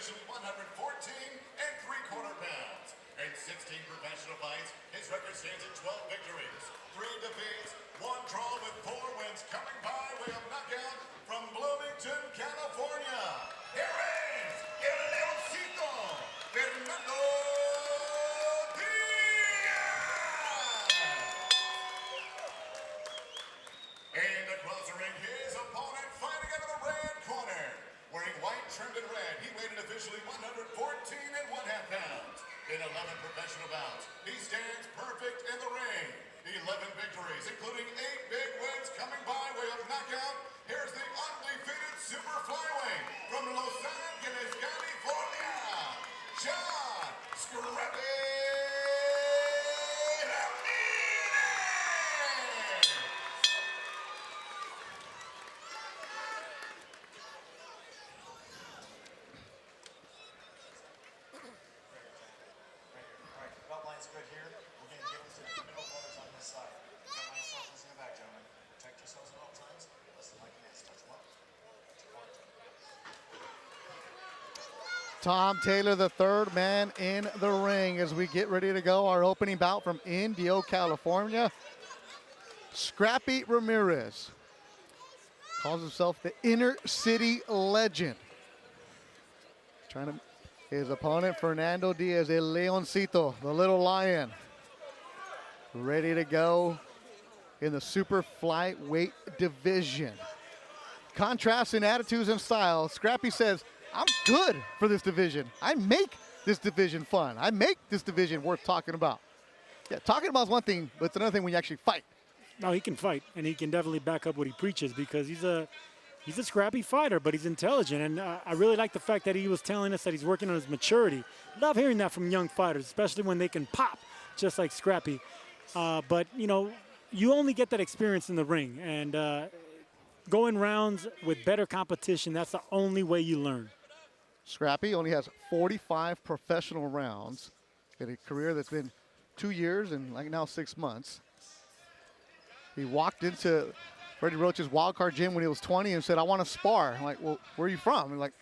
officially 114 3/4 pounds. In 16 professional fights, his record stands at 12 victories, 3 defeats, 1 draw with 4 wins, coming by way of knockout from Bloomington, California. Here is El Leoncito, Fernando Diaz. And across the ring, his opponent fighting out of the red corner. Wearing white, trimmed in red, he weighed in officially 114 1/2 pounds. In 11 professional bouts, he stands perfect in the ring. 11 victories, including 8 big wins coming by way of knockout. Here's the undefeated super flyweight from Los Angeles, California, John Scrappy Ramirez. Good here. We're going to give it to the middle brothers on this side. You got my instructions in the back, gentlemen. Protect yourselves at all times. Listen like an ass. Touch one. Tom Taylor, the third man in the ring as we get ready to go. Our opening bout from Indio, California. Scrappy Ramirez calls himself the Inner City Legend. His opponent, Fernando Diaz, El Leoncito, the little lion. Ready to go in the super flyweight division. Contrasts in attitudes and style. Scrappy says, I'm good for this division. I make this division fun. I make this division worth talking about. Yeah, talking about is one thing, but it's another thing when you actually fight. No, he can fight, and he can definitely back up what he preaches because he's a scrappy fighter, but he's intelligent. And I really like the fact that he was telling us that he's working on his maturity. Love hearing that from young fighters, especially when they can pop just like Scrappy. But, you know, you only get that experience in the ring. And going rounds with better competition, that's the only way you learn. Scrappy only has 45 professional rounds in a career that's been 2 years and like now 6 months. He walked into Freddie Roach's wildcard gym when he was 20 and said, I want to spar. I'm like, well, where are you from? And like,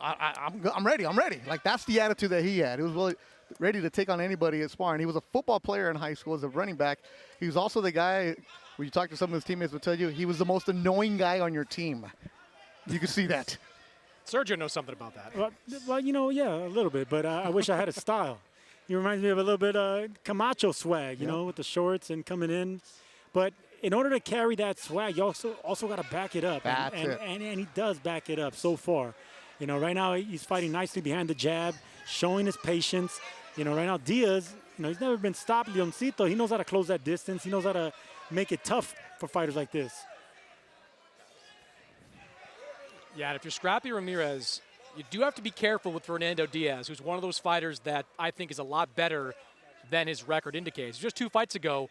I'm ready. Like, that's the attitude that he had. He was really ready to take on anybody at sparring. He was a football player in high school as a running back. He was also the guy, when you talk to some of his teammates, will tell you he was the most annoying guy on your team. You can see that. Sergio knows something about that. Well, you know, yeah, a little bit, but I wish I had a style. He reminds me of a little bit of Camacho swag, you know, with the shorts and coming in. But in order to carry that swag, you also got to back it up. And he does back it up so far. You know, right now he's fighting nicely behind the jab, showing his patience. You know, right now Diaz, you know, he's never been stopped. Leoncito, he knows how to close that distance. He knows how to make it tough for fighters like this. Yeah, and if you're Scrappy Ramirez, you do have to be careful with Fernando Diaz, who's one of those fighters that I think is a lot better than his record indicates. Just 2 fights ago,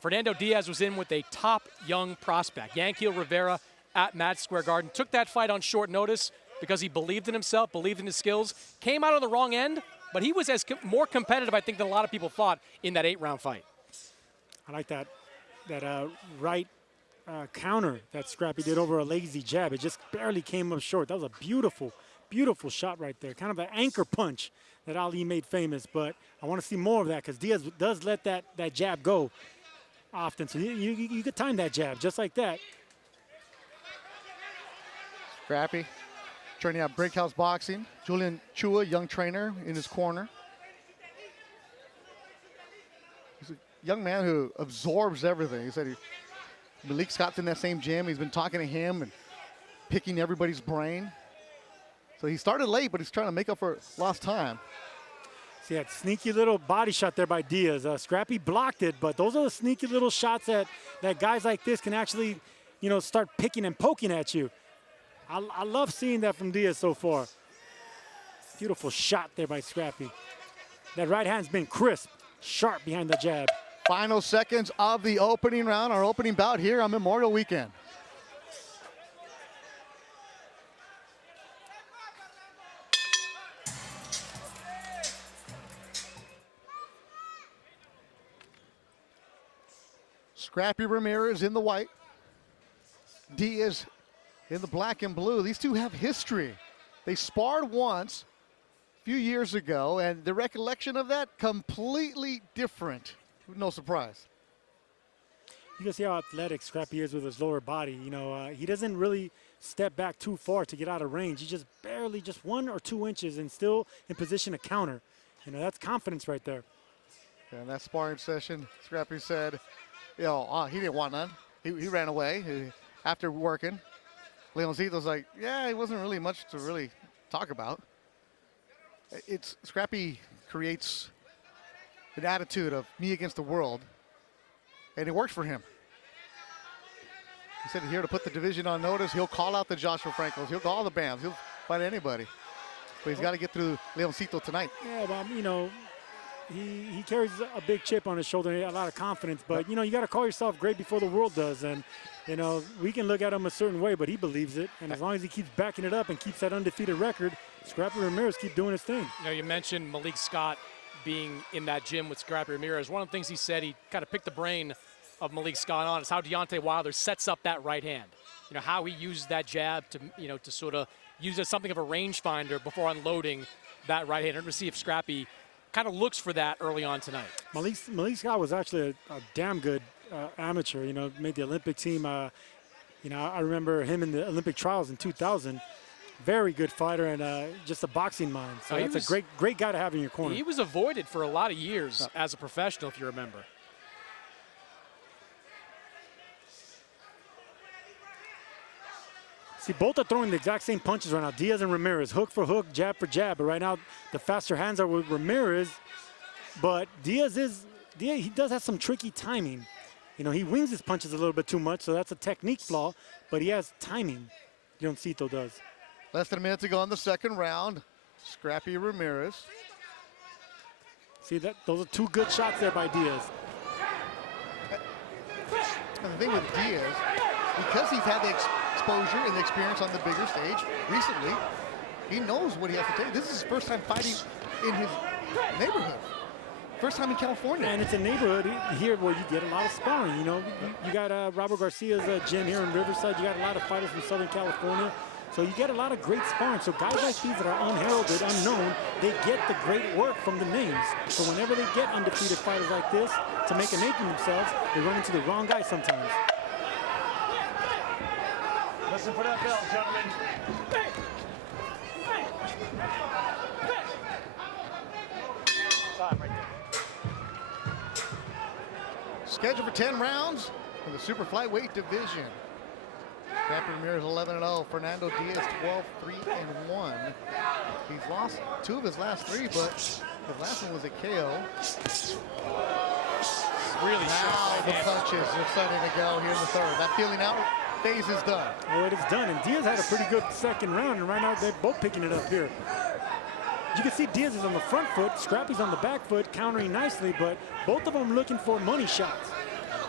Fernando Diaz was in with a top young prospect, Yankiel Rivera, at Madison Square Garden. Took that fight on short notice because he believed in himself, believed in his skills. Came out on the wrong end, but he was more competitive, I think, than a lot of people thought in that 8-round fight. I like that right counter that Scrappy did over a lazy jab. It just barely came up short. That was a beautiful, beautiful shot right there. Kind of an anchor punch that Ali made famous, but I want to see more of that because Diaz does let that jab go often. So you could time that jab just like that. Scrappy training out Brickhouse Boxing. Julian Chua, young trainer, in his corner. He's a young man who absorbs everything. He said Malik Scott's in that same gym. He's been talking to him and picking everybody's brain. So he started late, but he's trying to make up for lost time. See that sneaky little body shot there by Diaz. Scrappy blocked it, but those are the sneaky little shots that guys like this can actually, you know, start picking and poking at you. I love seeing that from Diaz so far. Beautiful shot there by Scrappy. That right hand's been crisp, sharp behind the jab. Final seconds of the opening round, our opening bout here on Memorial Weekend. Scrappy Ramirez in the white. Diaz in the black and blue. These two have history. They sparred once a few years ago, and the recollection of that completely different. No surprise. You can see how athletic Scrappy is with his lower body. You know, he doesn't really step back too far to get out of range. He just barely, just 1 or 2 inches, and still in position to counter. You know, that's confidence right there. Yeah, in that sparring session, Scrappy said, you know, he didn't want none. He ran away after working. Leoncito's like, yeah, it wasn't really much to really talk about. Scrappy creates an attitude of me against the world, and it works for him. He said here to put the division on notice. He'll call out the Joshua Francos. He'll call the Bams. He'll fight anybody. But he's got to get through Leoncito tonight. Yeah, but, you know, he carries a big chip on his shoulder, a lot of confidence. But, you know, you got to call yourself great before the world does. And, you know, we can look at him a certain way, but he believes it. And as long as he keeps backing it up and keeps that undefeated record, Scrappy Ramirez keep doing his thing. You know, you mentioned Malik Scott being in that gym with Scrappy Ramirez. One of the things he said, he kind of picked the brain of Malik Scott on, is how Deontay Wilder sets up that right hand. You know, how he uses that jab to, you know, to sort of use it as something of a rangefinder before unloading that right hand. And to see if Scrappy kind of looks for that early on tonight. Malik Scott was actually a damn good amateur. You know, made the Olympic team. You know, I remember him in the Olympic trials in 2000. Very good fighter and just a boxing mind. So that's a great guy to have in your corner. He was avoided for a lot of years as a professional, if you remember. See, both are throwing the exact same punches right now. Diaz and Ramirez, hook for hook, jab for jab. But right now, the faster hands are with Ramirez. But Diaz, he does have some tricky timing. You know, he wings his punches a little bit too much, so that's a technique flaw. But he has timing, Leoncito does. Less than a minute to go in the second round. Scrappy Ramirez. See, those are 2 good shots there by Diaz. And the thing with Diaz, because he's had the exposure and the experience on the bigger stage recently, he knows what he has to take. This is his first time fighting in his neighborhood. First time in California. And it's a neighborhood here where you get a lot of sparring. You know, you got Robert Garcia's gym here in Riverside. You got a lot of fighters from Southern California. So you get a lot of great sparring. So guys like these that are unheralded, unknown, they get the great work from the names. So whenever they get undefeated fighters like this to make a name for themselves, they run into the wrong guy sometimes. Listen for that bell, gentlemen. Time right there. Scheduled for 10 rounds in the super flyweight division. Scrappy Ramirez 11-0. Fernando Diaz 12-3-1. He's lost 2 of his last 3, but his last one was a KO. Really Now the punches are starting to go here in the third. That feeling out phase is done. Oh, it is done. And Diaz had a pretty good second round, and right now they're both picking it up here. You can see Diaz is on the front foot, Scrappy's on the back foot, countering nicely, but both of them looking for money shots.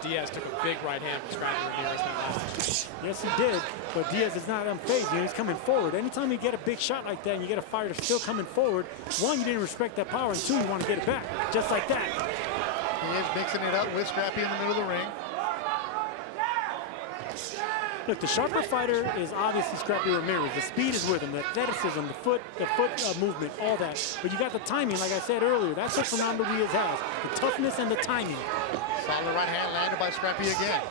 Diaz took a big right hand from Scrappy Ramirez that last time. Yes, he did, but Diaz is not unfazed. You know, he's coming forward. Anytime you get a big shot like that and you get a fighter still coming forward, 1, you didn't respect that power, and 2, you want to get it back, just like that. He is mixing it up with Scrappy in the middle of the ring. Look, the sharper fighter is obviously Scrappy Ramirez. The speed is with him, the athleticism, the foot movement, all that. But you got the timing, like I said earlier. That's what Fernando Diaz has, the toughness and the timing. Solid right hand landed by Scrappy again.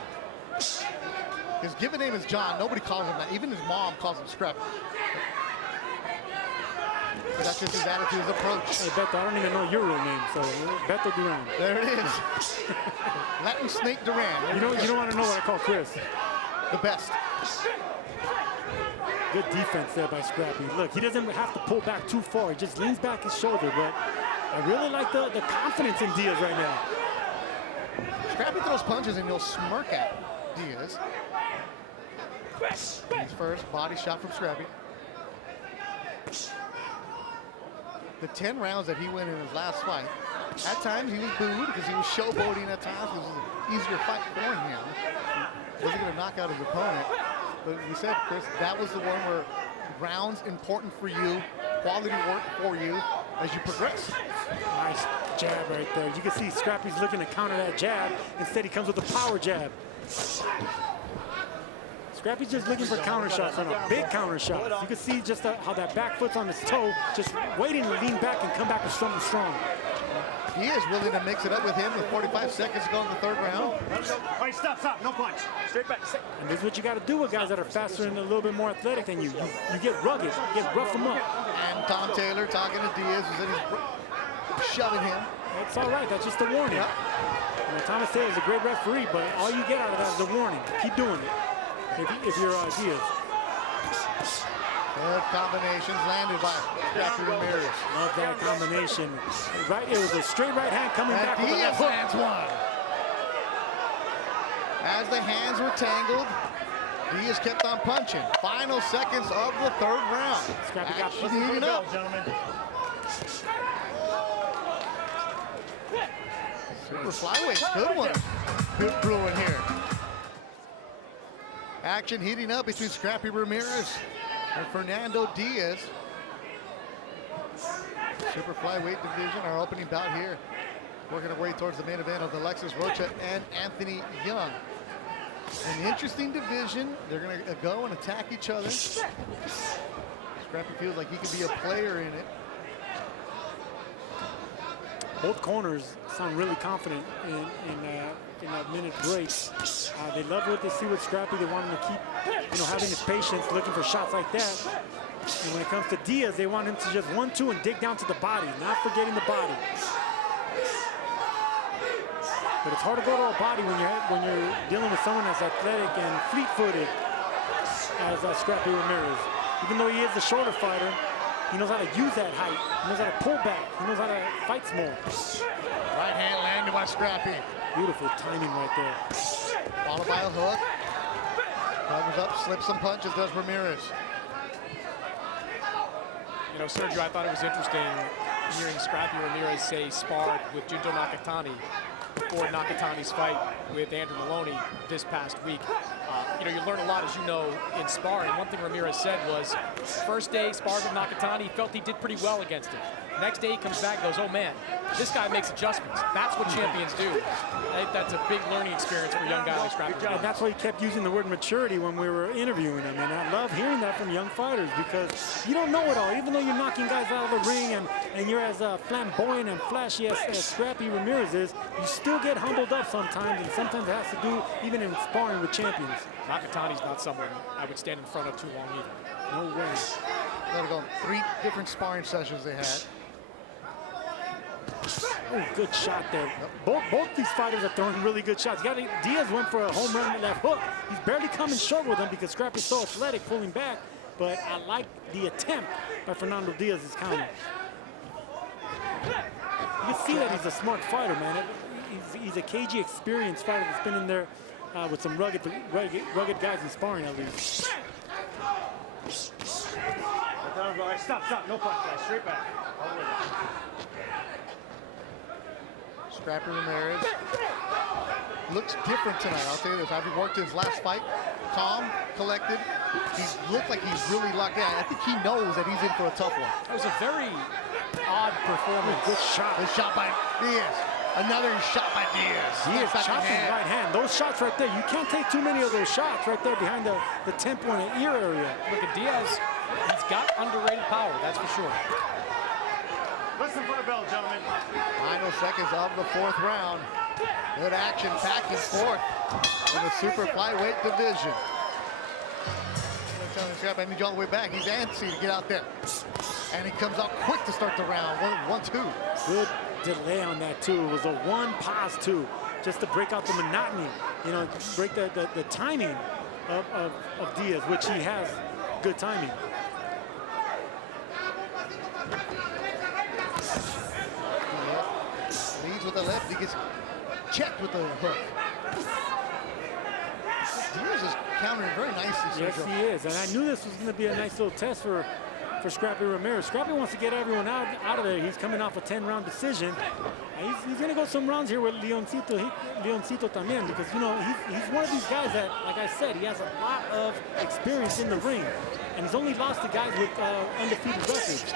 His given name is John. Nobody calls him that. Even his mom calls him Scrappy. But that's just his attitude, his approach. Hey, Beto, I don't even know your real name, so Beto Duran. There it is. Latin Snake Duran. You don't want to know what I call Chris. The best. Good defense there by Scrappy. Look, he doesn't have to pull back too far. He just leans back his shoulder, but I really like the confidence in Diaz right now. Scrappy throws punches and he'll smirk at Diaz. His first body shot from Scrappy. The 10 rounds that he went in his last fight, at times he was booed because he was showboating at times. It was an easier fight for him. He wasn't going to knock out his opponent. But you said, Chris, that was the one where rounds important for you, quality work for you as you progress. Nice jab right there. You can see Scrappy's looking to counter that jab. Instead, he comes with a power jab. Scrappy's just looking for counter shots on a big counter shot. You can see just how that back foot's on his toe, just waiting to lean back and come back with something strong. He is willing to mix it up with him with 45 seconds to go in the third round. Wait, stop, no punch. Straight back. And this is what you got to do with guys that are faster and a little bit more athletic than you. You get rugged, you get rough them up. And Tom Taylor talking to Diaz, who said he's shoving him. That's all right, that's just a warning. Yep. You know, Thomas Taylor's a great referee, but all you get out of that is a warning. Keep doing it if you're Diaz. Good combinations landed by Scrappy Ramirez. Love that combination. Right, it was a straight right hand coming And back with a Diaz left hook. lands one. As the hands were tangled, Diaz kept on punching. Final seconds of the third round. Scrappy got Action heating up. Gentlemen. Super flyweight, good one. Good brewing here. Action heating up between Scrappy Ramirez and Fernando Diaz. Super flyweight division, our opening bout here. Working our way towards the main event of Alexis Rocha and Anthony Young. An interesting division. They're going to go and attack each other. Scrappy feels like he could be a player in it. Both corners sound really confident in that minute break. They love what they see with Scrappy. They want him to keep, having his patience, looking for shots like that. And when it comes to Diaz, they want him to just 1-2 and dig down to the body, not forgetting the body. But it's hard to go to a body when you're dealing with someone as athletic and fleet-footed as Scrappy Ramirez. Even though he is the shorter fighter, he knows how to use that height. He knows how to pull back. He knows how to fight small. Right hand landed by Scrappy. Beautiful timing right there. Followed by a hook. Covers up, slips some punches, does Ramirez. You know, Sergio, I thought it was interesting hearing Scrappy Ramirez say sparred with Junto Nakatani before Nakatani's fight with Andrew Maloney this past week. You learn a lot, as you know, in sparring. One thing Ramirez said was, first day sparred with Nakatani, he felt he did pretty well against him. Next day he comes back and goes, oh man, this guy makes adjustments. That's what champions do. I think that's a big learning experience for a young guy like Scrappy Ramirez. And that's why he kept using the word maturity when we were interviewing him. And I love hearing that from young fighters because you don't know it all. Even though you're knocking guys out of the ring and you're as flamboyant and flashy as Scrappy Ramirez is, you still get humbled up sometimes, and sometimes it has to do even in sparring with champions. Nakatani's not someone I would stand in front of too long either. No way. Let it go. 3 different sparring sessions they had. Oh, good shot there. Both these fighters are throwing really good shots. Diaz went for a home run left hook. He's barely coming short with him because Scrappy's so athletic pulling back. But I like the attempt by Fernando Diaz's counter. You can see that he's a smart fighter, man. He's a cagey, experienced fighter that's been in there with some rugged guys in sparring at least. Stop, no punch, guys. Straight back. All the way down. Scrappy Ramirez looks different tonight. I'll tell you this. Having worked his last fight, calm, collected. He looked like he's really locked in. I think he knows that he's in for a tough one. It was a very odd performance. Good shot. Good shot by Diaz. Another shot by Diaz. Diaz Back chopping hand. right hand. Those shots right there, you can't take too many of those shots right there behind the temple and the ear area. Look at Diaz. He's got underrated power, that's for sure. Listen for the bell, gentlemen. Final seconds of the 4th round. Good action back and forth in the super flyweight division. I need you all the way back. He's antsy to get out there. And he comes out quick to start the round. 1-2. Good delay on that too. It was a 1 pause too, just to break out the monotony, break the timing of Diaz, which he has good timing. Leads with the left. He gets checked with the hook. Diaz is countering very nicely. Yes, he is. And I knew this was going to be a nice little test for Scrappy Ramirez. Scrappy wants to get everyone out of there. He's coming off a 10-round decision. He's going to go some rounds here with Leoncito también because, he's one of these guys that, like I said, he has a lot of experience in the ring. And he's only lost to guys with undefeated records.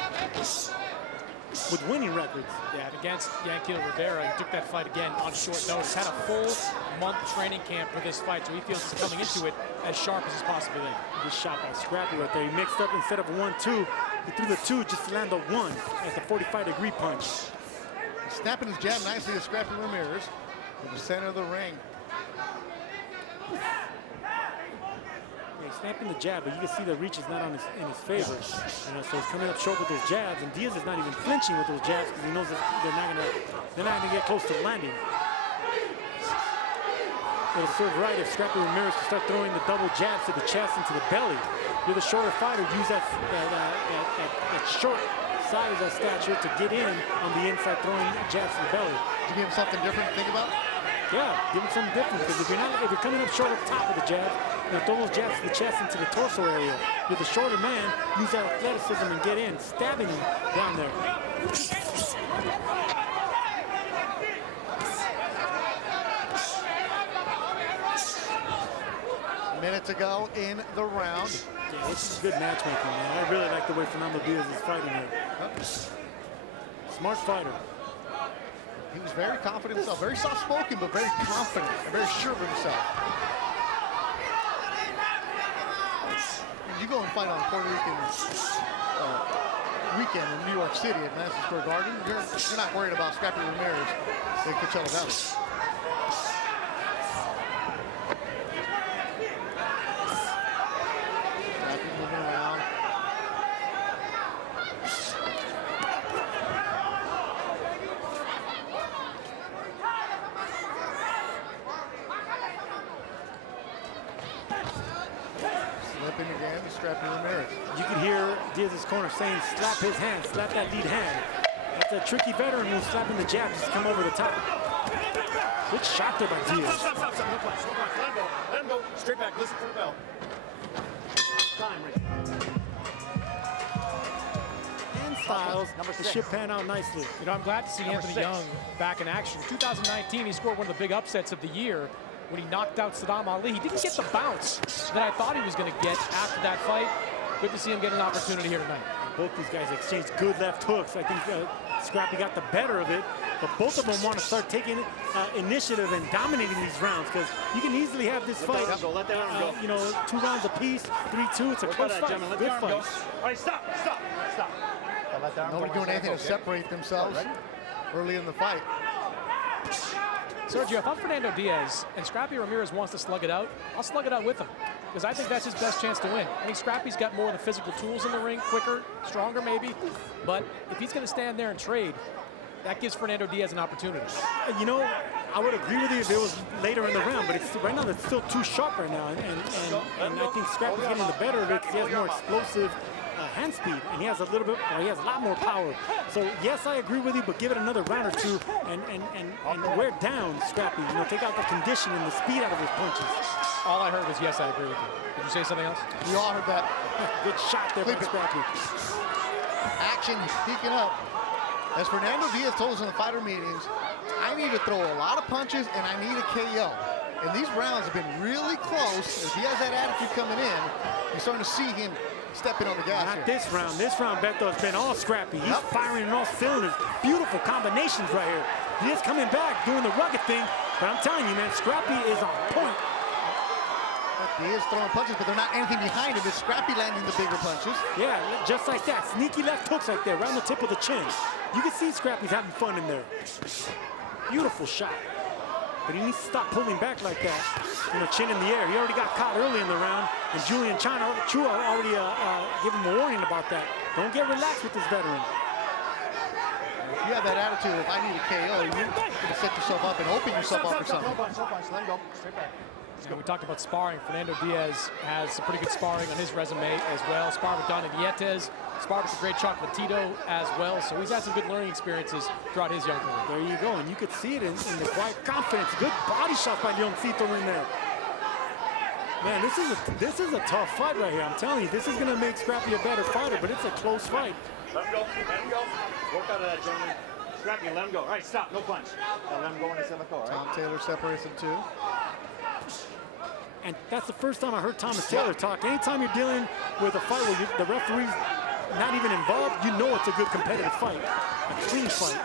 with winning records. Yeah, and against Yanquiel Rivera, he took that fight again on short notice. Had a full month training camp for this fight, so he feels he's coming into it as sharp as he's possibly been. Good shot by Scrappy right there. He mixed up instead of 1-2. He threw the 2 just to land the 1 at the 45-degree punch. Snapping his jab nicely to Scrappy Ramirez in the center of the ring. Yeah, he's snapping the jab, but you can see the reach is not in his favor. You know, so he's coming up short with those jabs, and Diaz is not even flinching with those jabs because he knows that they're not gonna get close to landing. It'll serve right if Scrappy Ramirez can start throwing the double jabs to the chest and to the belly. You're the shorter fighter. Use that short side of that stature to get in on the inside, throwing jabs to the belly. Did you give him something different to think about? Yeah, give him something different because if you're coming up short at the top of the jab, you know, throw those jabs to the chest and to the torso area. You're the shorter man. Use that athleticism and get in, stabbing him down there. Minute to go in the round. Yeah, this is good matchmaking, man. I really like the way Fernando Diaz is fighting here. Smart fighter. He was very confident himself, very soft-spoken, but very confident and very sure of himself. When you go and fight on Puerto Rican weekend in New York City at Madison Square Garden, you're not worried about Scrappy Ramirez in Coachella Valley. Scrappy Ramirez. You can hear Diaz's corner saying, slap his hand, slap that lead hand. That's a tricky veteran move, slapping the jab, just come over the top. Good shot there by Diaz. Stop. No punch. Let him go. Straight back. Listen for the bell. Time, Regis. And Styles, the ship pan out nicely. You know, I'm glad to see Anthony Young back in action. 2019, he scored one of the big upsets of the year when he knocked out Saddam Ali. He didn't get the bounce that I thought he was going to get after that fight. Good to see him get an opportunity here tonight. Both these guys exchanged good left hooks. I think Scrappy got the better of it, but both of them want to start taking initiative and dominating these rounds because you can easily have this fight, you know, 2 rounds apiece, 3-2. It's a close fight, good fight. All right, stop. Nobody doing anything to separate themselves early in the fight. Sergio, if I'm Fernando Diaz and Scrappy Ramirez wants to slug it out, I'll slug it out with him because I think that's his best chance to win. I think Scrappy's got more of the physical tools in the ring, quicker, stronger maybe, but if he's going to stand there and trade, that gives Fernando Diaz an opportunity. You know, I would agree with you if it was later in the round, but right now it's still too sharp right now, and I think Scrappy's getting the better of it because he has more explosive hand speed, and he has a little bit, he has a lot more power. So yes, I agree with you, but give it another round or two and wear down Scrappy. You know, take out the condition and the speed out of his punches. All I heard was yes, I agree with you. Did you say something else? We all heard that. Good shot there by Scrappy. Action peeking up. As Fernando Diaz told us in the fighter meetings, I need to throw a lot of punches and I need a KO. And these rounds have been really close. If he has that attitude coming in, you're starting to see him stepping on the gas Not here. this round. This round, Beto, has been all Scrappy. He's firing in all cylinders. Beautiful combinations right here. He is coming back, doing the rugged thing. But I'm telling you, man, Scrappy is on point. He is throwing punches, but they're not anything behind him. It's Scrappy landing the bigger punches. Yeah, just like that. Sneaky left hooks right there, right on the tip of the chin. You can see Scrappy's having fun in there. Beautiful shot. But he needs to stop pulling back like that. You know, chin in the air. He already got caught early in the round, and Julian Chua already gave him a warning about that. Don't get relaxed with this veteran. If you have that attitude, if I need a KO, you're going to set yourself up and open yourself up for something. No punch. Let him go. Straight back. Yeah, we talked about sparring. Fernando Diaz has some pretty good sparring on his resume as well. Sparred with Don Nietes, sparred with the great Chocolatito as well. So he's had some good learning experiences throughout his young career. There you go, and you could see it in the quiet confidence. Good body shot by Leoncito in there. Man, this is a tough fight right here. I'm telling you, this is going to make Scrappy a better fighter, but it's a close fight. Let him go. Work out of that, gentlemen. Scrappy, let him go. All right, stop. No punch. Let him go when he said let go, all right? Tom Taylor separates them two. And that's the first time I heard Thomas Taylor talk. Anytime you're dealing with a fight where the referee's not even involved, you know it's a good competitive fight, a clean fight.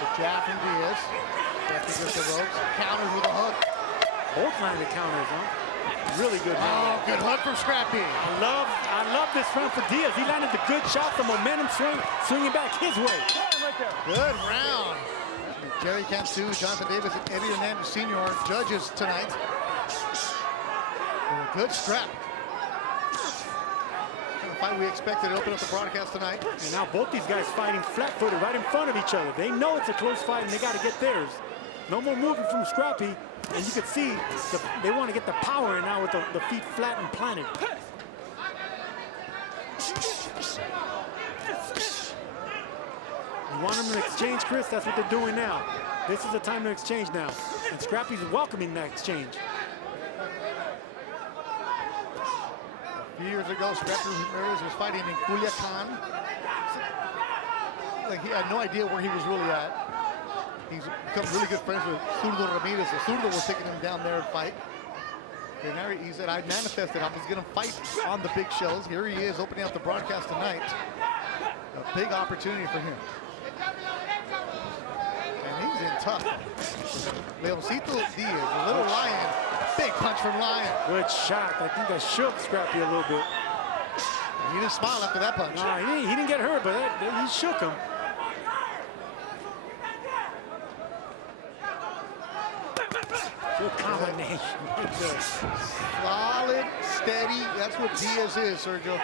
The jab from Diaz. After gets the ropes. Counters with a hook. Both landed counters, huh? Really good round. Oh, good hook from Scrappy. I love this round for Diaz. He landed the good shot, the momentum swinging back his way. Good round. Jerry Cantu, Jonathan Davis, and Eddie Hernandez Sr. are judges tonight. And a good scrap. Kind of fight we expected to open up the broadcast tonight. And now both these guys fighting flat-footed right in front of each other. They know it's a close fight, and they got to get theirs. No more movement from Scrappy. And you can see they want to get the power in now with the feet flat and planted. You want them to exchange, Chris? That's what they're doing now. This is the time to exchange now. And Scrappy's welcoming that exchange. A few years ago, Scrappy Ramirez was fighting in Culiacan. Like he had no idea where he was really at. He's become really good friends with Zurdo Ramirez. So Zurdo was taking him down there and fight. And now he said, I manifested. I was going to fight on the big shows. Here he is opening up the broadcast tonight. A big opportunity for him. And he's in tough. Leoncito Diaz, a little Lion. Big punch from Lion. Good shot. I think that shook Scrappy a little bit. He didn't smile after that punch. No, he didn't get hurt, but he shook him. Good combination. Solid, steady. That's what Diaz is, Sergio.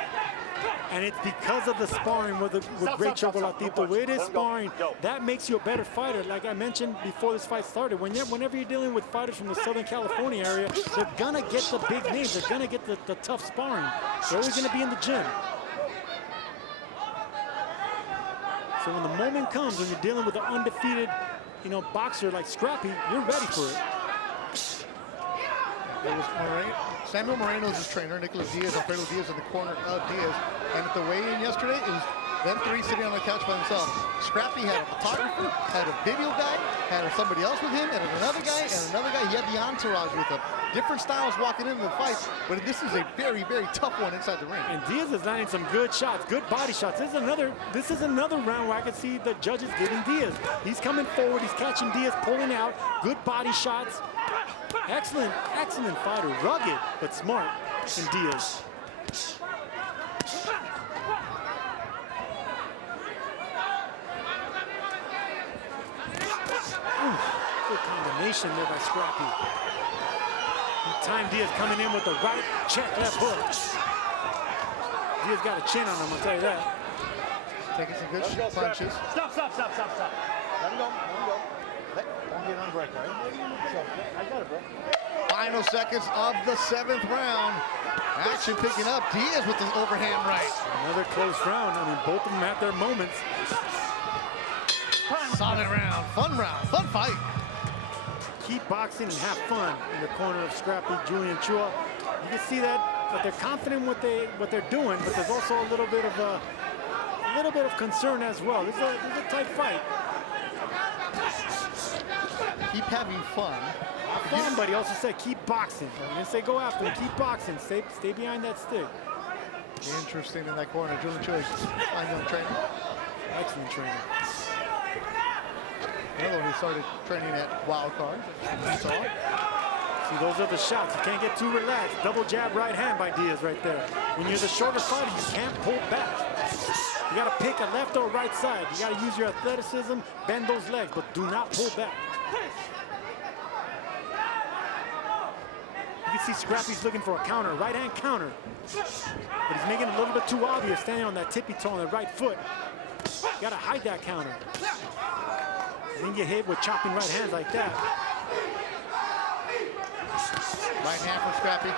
And it's because of the sparring with Great Chocolatito. It is sparring. That makes you a better fighter. Like I mentioned before this fight started, whenever you're dealing with fighters from the Southern California area, they're going to get the big names. They're going to get the tough sparring. They're always going to be in the gym. So when the moment comes, when you're dealing with an undefeated, boxer like Scrappy, you're ready for it. It was Samuel Moreno's his trainer, Nicolas Diaz, Alfredo Diaz in the corner of Diaz. And at the weigh-in yesterday, it was them three sitting on the couch by themselves. Scrappy had a photographer, had a video guy, had somebody else with him, and another guy, and another guy. He had the entourage with him. Different styles walking into the fight, but this is a very, very tough one inside the ring. And Diaz is landing some good shots, good body shots. This is another round where I can see the judges giving Diaz. He's coming forward, he's catching Diaz, pulling out, good body shots. Excellent, excellent fighter, rugged but smart in Diaz. Good combination there by Scrappy. Time Diaz coming in with the right check left hook. Diaz got a chin on him, I'll tell you that. Taking some good punches. Stop. Let him go. Don't get on break, right? I got it, bro. Final seconds of the 7th round. Action picking up. Diaz with the overhand right. Another close round. I mean, both of them had their moments. Solid round, fun fight. Keep boxing and have fun in the corner of Scrappy, Julian Chua. You can see that they're confident in what they're doing, but there's also a little bit of concern as well. This is a tight fight. Keep having fun. Have fun, but he also said keep boxing. He didn't say go after him. Keep boxing. Stay behind that stick. Interesting in that corner. Julian Chua, fine young trainer. Excellent trainer. Another one who started training at Wild Card. See, those are the shots. You can't get too relaxed. Double jab right hand by Diaz right there. When you're the shorter fighter, you can't pull back. You got to pick a left or right side. You got to use your athleticism, bend those legs, but do not pull back. You can see Scrappy's looking for a counter, right hand counter. But he's making it a little bit too obvious, standing on that tippy toe on the right foot. You got to hide that counter. You didn't get hit with chopping right hands like that. Right hand from Scrappy.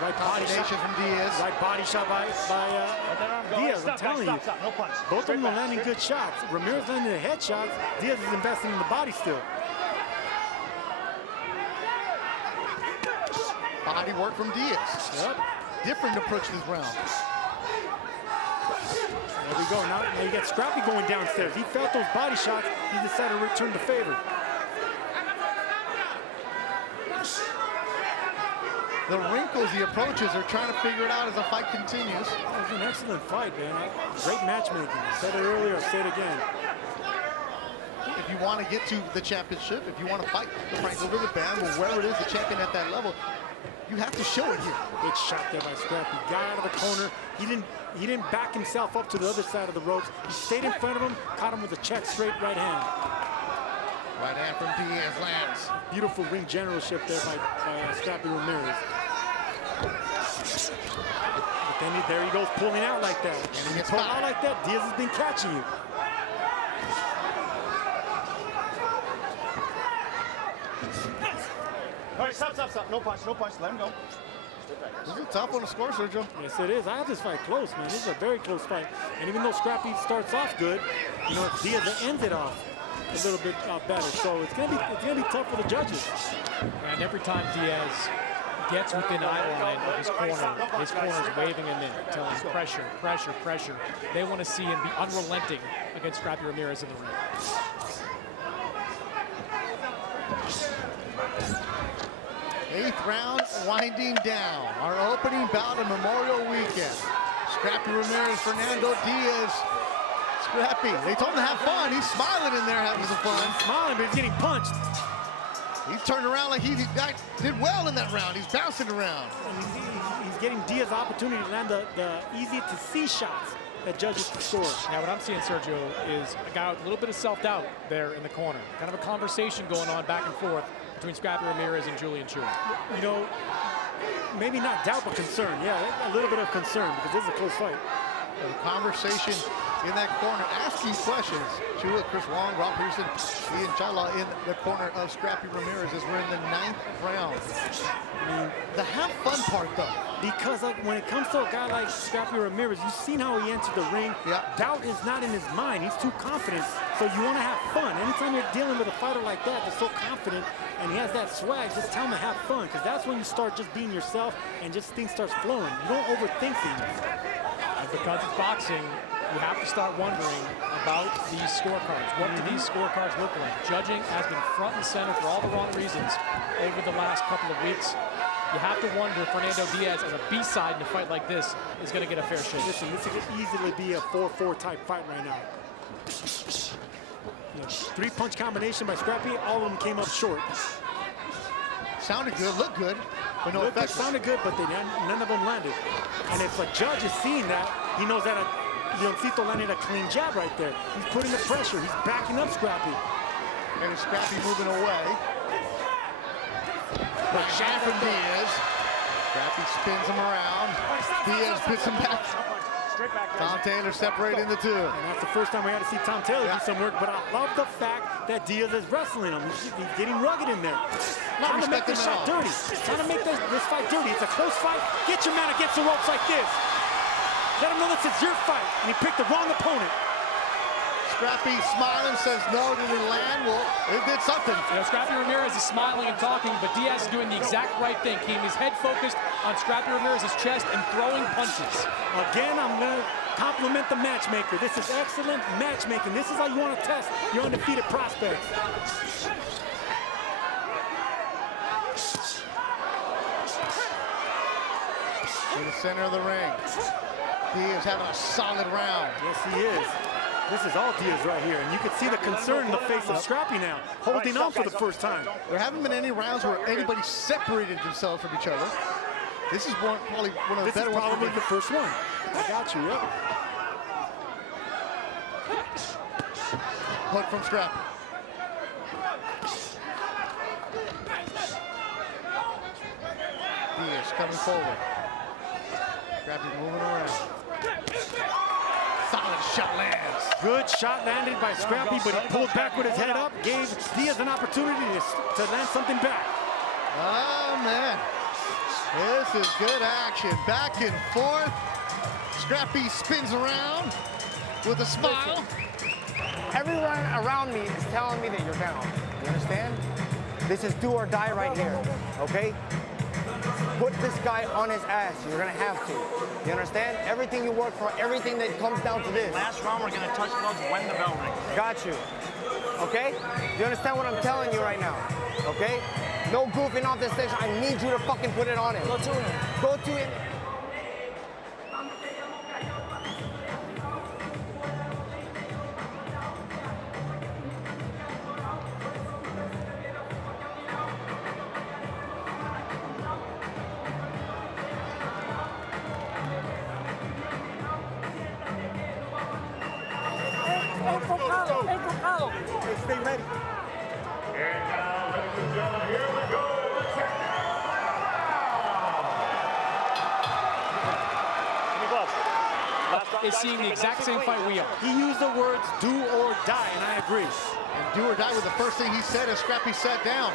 Right body shot from Diaz. Right body shot by Diaz. I'm telling you, both of them are landing good shots. Ramirez landing the head shots. Diaz is investing in the body still. Body work from Diaz. Yep. Different approach this round. There we go. Now you got Scrappy going downstairs. He felt those body shots. He decided to return the favor. the wrinkles, the approaches. They're trying to figure it out as the fight continues. It was an excellent fight, man. Great matchmaking. I said it earlier, I'll say it again. If you want to get to the championship, if you want to fight the Franco River Band, or wherever it is, the champion at that level, you have to show it here. Big shot there by Scrappy. Guy out of the corner. He didn't back himself up to the other side of the ropes. He stayed in front of him, caught him with a check straight right hand. Right hand from Diaz lands. Beautiful ring generalship there by Scrappy Ramirez. But then there he goes pulling out like that. And when you pull out like that, Diaz has been catching you. All right, stop. No punch. Let him go. This is a tough one to score, Sergio. Yes, it is. I have this fight close, man. This is a very close fight. And even though Scrappy starts off good, you know, it's Diaz that ends it off a little bit better. So it's gonna be tough for the judges. And every time Diaz gets within eye line of his corner's waving him in, telling him pressure, pressure, pressure. They want to see him be unrelenting against Scrappy Ramirez in the ring. Eighth round winding down. Our opening bout of Memorial Weekend. Scrappy Ramirez, Fernando Diaz. Scrappy, they told him to have fun. He's smiling in there having some fun. He's smiling, but he's getting punched. He's turned around like he did well in that round. He's bouncing around. And he's getting Diaz the opportunity to land the easy-to-see shots that judges score. Now, what I'm seeing, Sergio, is a guy with a little bit of self-doubt there in the corner. Kind of a conversation going on back and forth between Scrappy Ramirez and Julian Chu. You know, maybe not doubt, but concern. Yeah, a little bit of concern because this is a close fight. The conversation in that corner, asking questions. Chua, Chris Wong, Rob Pearson, Ian Chala in the corner of Scrappy Ramirez as we're in the 9th round. I mean, the have fun part, though. Because like when it comes to a guy like Scrappy Ramirez, you've seen how he entered the ring. Yeah. Doubt is not in his mind. He's too confident. So you want to have fun. Anytime you're dealing with a fighter like that that's so confident and he has that swag, just tell him to have fun. Because that's when you start just being yourself and just things starts flowing. You don't overthink things. And because it's boxing, you have to start wondering about these scorecards. What do these scorecards look like? Judging has been front and center for all the wrong reasons over the last couple of weeks. You have to wonder if Fernando Diaz, as a B-side in a fight like this, is going to get a fair shake. Listen, this could easily be a 4-4 type fight right now. You know, 3-punch combination by Scrappy, all of them came up short. Sounded good, looked good, but no effect. Sounded good, but none of them landed. And if a judge is seeing that, he knows that Leoncito landed a clean jab right there. He's putting the pressure. He's backing up Scrappy. And Scrappy moving away. But shot from Diaz. Scrappy spins him around. Diaz puts him back. Tom Taylor separated into two. And that's the first time we had to see Tom Taylor do some work, but I love the fact that Diaz is wrestling him. He's getting rugged in there. Trying to make this shot dirty. Trying to make this fight dirty. It's a close fight. Get your man against the ropes like this. Let him know this is your fight. And he picked the wrong opponent. Scrappy smiling, says no, didn't land. Well, it did something. You know, Scrappy Ramirez is smiling and talking, but Diaz is doing the exact right thing, keeping his head focused on Scrappy Ramirez's chest and throwing punches. Again, I'm going to compliment the matchmaker. This is excellent matchmaking. This is how you want to test your undefeated prospects. In the center of the ring. Diaz having a solid round. Yes, he is. This is all Diaz right here, and you can see the concern in the face of Scrappy now, holding on for the first time. There haven't been any rounds where anybody separated themselves from each other. This is probably one of the better ones. This is probably the first one. I got you, yep. Hook from Scrappy. Diaz coming forward. Scrappy moving around. Solid shot lands. Good shot landed by Scrappy, but he pulled back with his head up, gave Diaz an opportunity to land something back. Oh, man. This is good action. Back and forth. Scrappy spins around with a smile. Everyone around me is telling me that you're down. You understand? This is do or die right here, okay? Put this guy on his ass. You're gonna have to. You understand? Everything you work for, everything that comes down to this. Last round, we're going to touch gloves when the bell rings. Got you. Okay? You understand what I'm telling you right now? Okay? No goofing off the stage. I need you to fucking put it on him. Go to him. Go to him. Enfocado. Stay ready. And now, ladies and gentlemen, here we go. Is seeing the exact same fight we are. He used the words "do or die," and I agree. And do or die was the first thing he said as Scrappy sat down.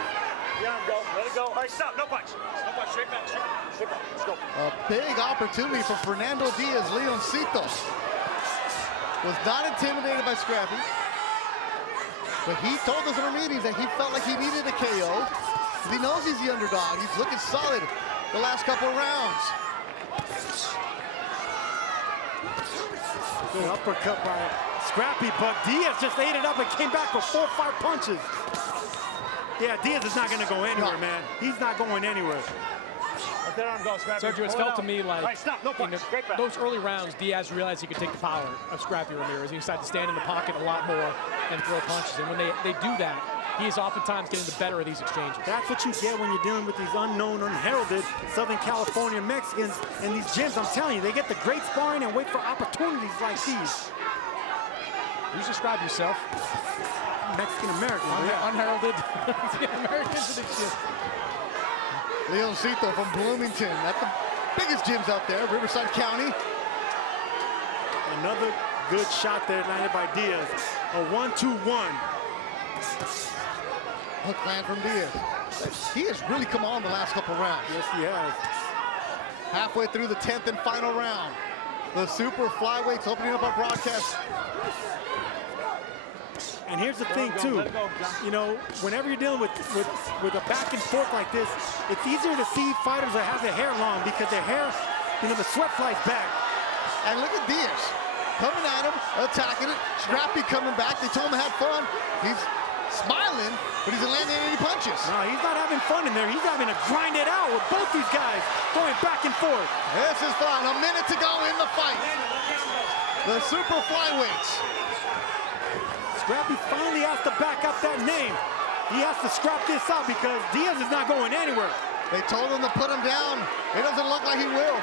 Yeah, go. Let it go. All right, stop. No punch. No punch. Straight back. Straight back. Let's go. A big opportunity for Fernando Diaz. Leoncito was not intimidated by Scrappy, but he told us in our meetings that he felt like he needed a KO. He knows he's the underdog. He's looking solid the last couple of rounds. Good uppercut by Scrappy, but Diaz just ate it up and came back for 4 or 5 punches. Yeah, Diaz is not going to go anywhere, man. He's not going anywhere. Let that arm go, Scrappy. Sergio, it's Pull it felt to out. me like All right, stop. No in punch. Straight back. those early rounds, Diaz realized he could take the power of Scrappy Ramirez. He decided to stand in the pocket a lot more and throw punches. And when they do that, he is oftentimes getting the better of these exchanges. That's what you get when you're dealing with these unknown, unheralded Southern California Mexicans in these gyms. I'm telling you, they get the great sparring and wait for opportunities like these. You describe yourself. Mexican-American. Yeah. Unheralded Americans in the gym. Leoncito from Bloomington, at the biggest gyms out there, Riverside County. Another good shot there landed by Diaz. A 1-2-1. Hook land from Diaz. He has really come on the last couple rounds. Yes, he has. Halfway through the 10th and final round. The super flyweights opening up our broadcast. And here's the thing too, you know, whenever you're dealing with a back and forth like this, it's easier to see fighters that have their hair long because their hair, you know, the sweat flies back. And look at Diaz. Coming at him, attacking it. Scrappy coming back. They told him to have fun. He's smiling, but he's landing any punches. No, he's not having fun in there. He's having to grind it out with both these guys going back and forth. This is fun. A minute to go in the fight. The super flyweights. Scrappy finally has to back up that name. He has to scrap this out because Diaz is not going anywhere. They told him to put him down. It doesn't look like he will.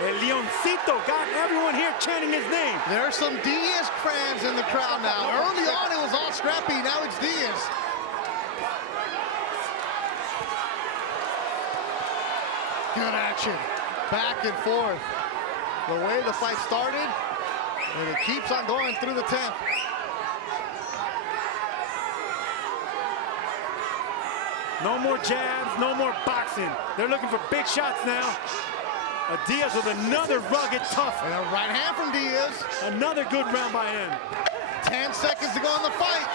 El Leoncito got everyone here chanting his name. There's some Diaz fans in the crowd now. Early on, it was all Scrappy. Now it's Diaz. Good action. Back and forth. The way the fight started, and it keeps on going through the 10th. No more jabs, no more boxing. They're looking for big shots now. Diaz with another rugged, tough. And a right hand from Diaz. Another good round by him. 10 seconds to go in the fight.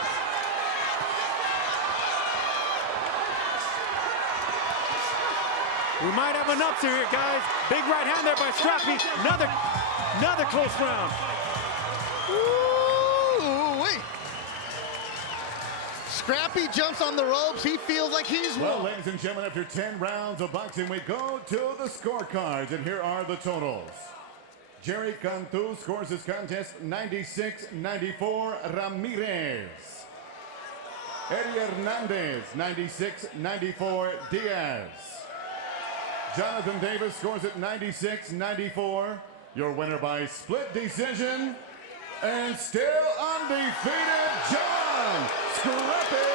We might have an upset here, guys. Big right hand there by Scrappy. Another close round. Ooh-wee. Scrappy jumps on the ropes. He feels like he's Well, won. ladies and gentlemen, after 10 rounds of boxing, we go to the scorecards, and here are the totals. Jerry Cantu scores his contest 96-94 Ramirez. Eddie Hernandez 96-94 Diaz. Jonathan Davis scores it 96-94. Your winner by split decision, and still undefeated, John Scrappy